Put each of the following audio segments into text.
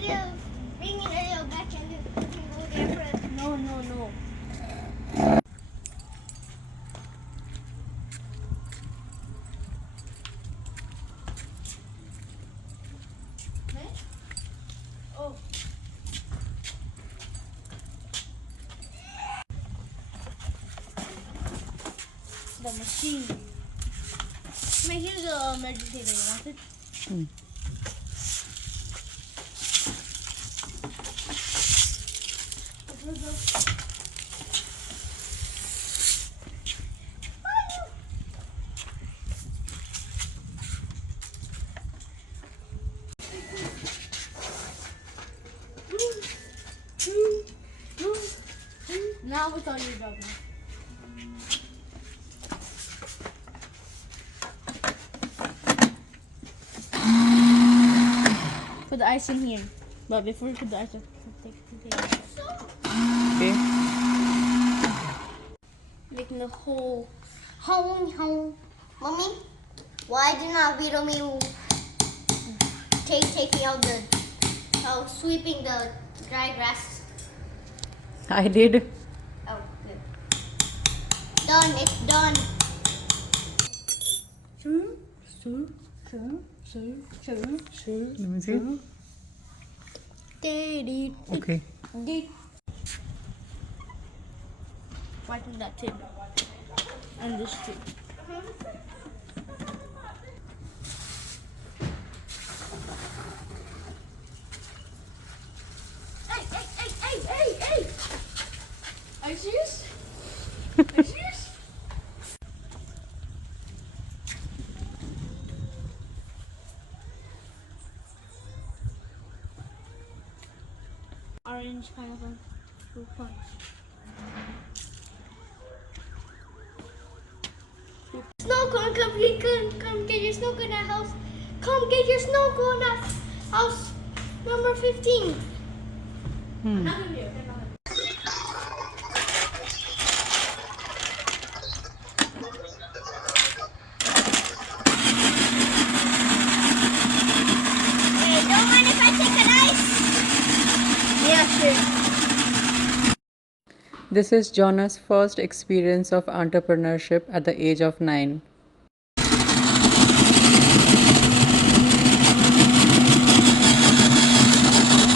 put it, bring it a little back and then we can go there for it. No, no, no. Oh. The machine. Wait, here's a emergency that you wanted. Now it's on your job now. Put the ice in here. But before you put the ice, take it. Okay. Making the whole. Home. Mommy, why did not video me taking out sweeping the dry grass? I did. Oh, good. Done. It's done. Let me see. Okay. Wiping that table and this too. Hey! Are you serious? Are you serious? Orange pineapple fruit punch. Snow cone, come get your snow cone at house. Come get your snow cone at house number 15. I'm not gonna do it. Hey, don't mind if I take an ice? Yeah, sure. This is Jonas' first experience of entrepreneurship at the age of 9.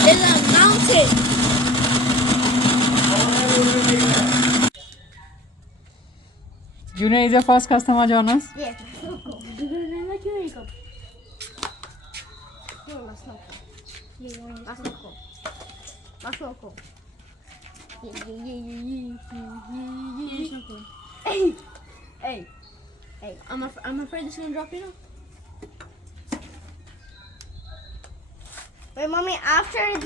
There's a mountain. Junior is your first customer, Jonas? Yeah. Hey. I'm afraid it's gonna drop you now. Wait, Mommy, after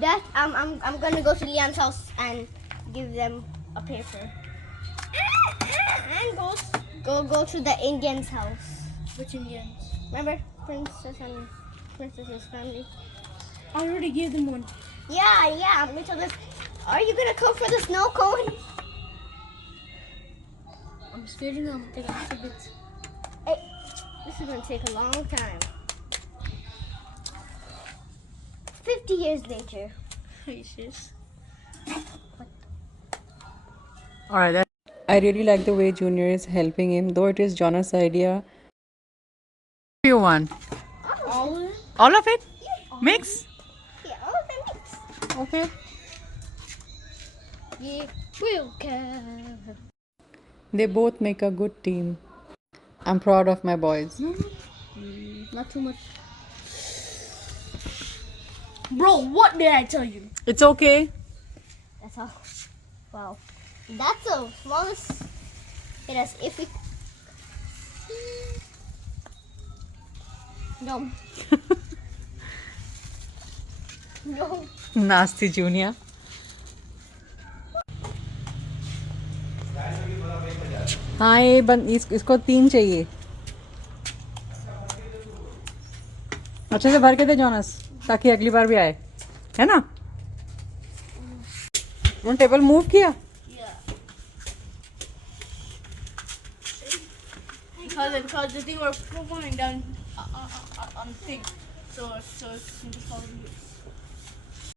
that, I'm gonna go to Liam's house and give them a paper. And go to the Indian's house. Which Indians? Remember, princess's family. I already gave them one. Yeah. Me tell them. Are you gonna cook for the snow cone? I'm scared you're gonna take a bit. Hey, this is gonna take a long time. 50 years later. Are you serious? Alright, I really like the way Junior is helping him, though it is Jonas' idea. What do you want? All of it? All of it? Yeah, Mix? Yeah, all of them mix. Okay. Yeah, we'll care. They both make a good team. I'm proud of my boys. Not too much. Bro, what did I tell you? It's okay. That's all. Wow. That's the smallest. It has if we. No. No. Nasty Junior. हाँ ये इसको 3 चाहिए. अच्छे से भर के दे Jonas ताकि अगली बार भी आए, है ना? उन्होंने टेबल मूव किया? Because the thing we're going down on the thing, so it's just following you.